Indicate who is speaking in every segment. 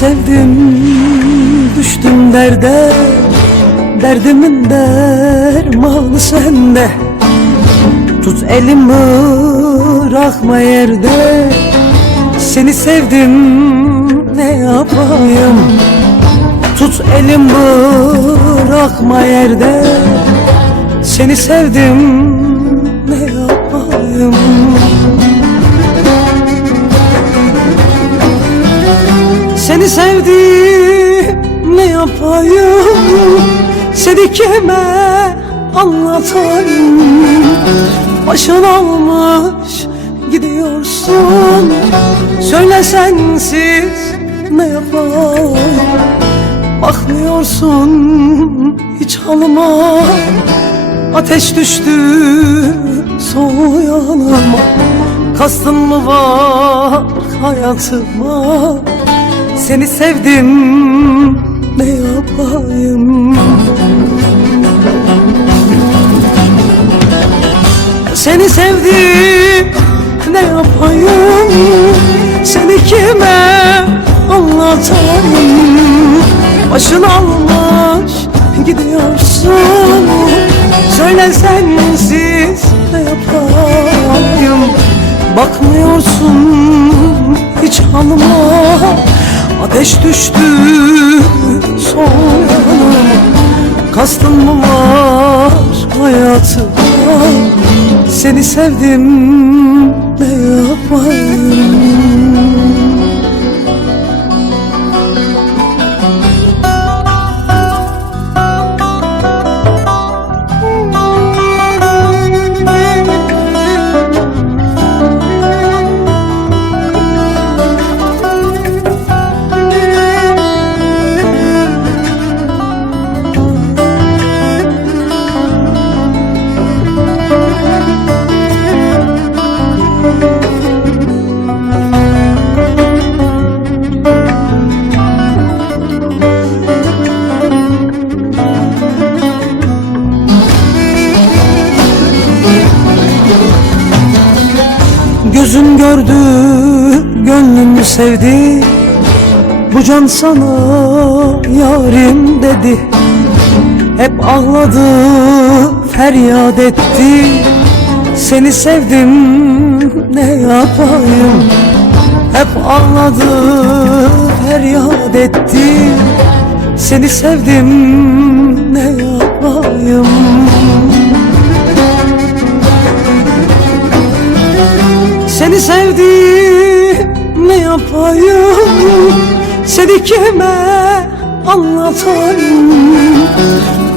Speaker 1: sevdim düştüm derde. Derdimin dermanı sende. Tut elimi bırakma yerde. Seni sevdim ne yapayım? Tut elim bırakma yerde. Seni sevdim kime anlatayım Başın almış gidiyorsun. Söyle sensiz ne yapayım Bakmıyorsun hiç halıma. Ateş düştü soğuğu yanıma Kastın mı var hayatıma? Seni sevdim ne yapayım Seni sevdim ne yapayım? Seni kime anlatayım? Başın almış gidiyorsun. Söyle sensiz ne yapayım? Bakmıyorsun hiç halıma Ateş düştü soğuyanıma Kastın mı var hayatıma Seni sevdim ne yapayım Gözün gördü, gönlüm sevdi. Bu can sana yarim dedi. Hep ağladı, feryat etti. Seni sevdim, ne yapayım? Hep ağladı, feryat etti. Seni sevdim, ne yapayım ne yapayım Seni kime anlatayım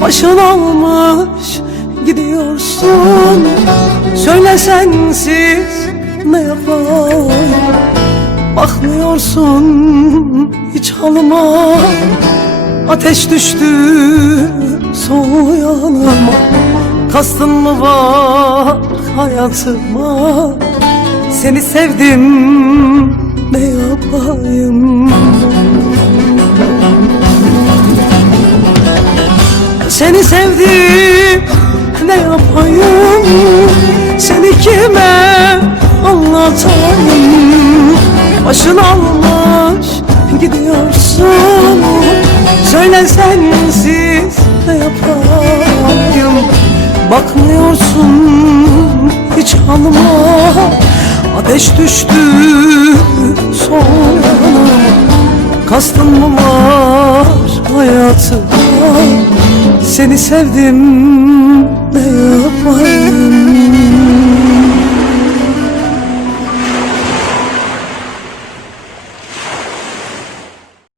Speaker 1: Başın almış gidiyorsun. Söyle sensiz ne yapayım Bakmıyorsun hiç halıma. Ateş düştü soğuğu yanıma Kastın mı var hayatıma? Seni sevdim ne yapayım. Seni sevdim ne yapayım? Seni kime anlatayım? Başın almış gidiyorsun. Söyle sensiz ne yapayım? Bakmıyorsun hiç halıma Ateş düştü solana Kastım mı var hayatıma Seni sevdim ne yapayım?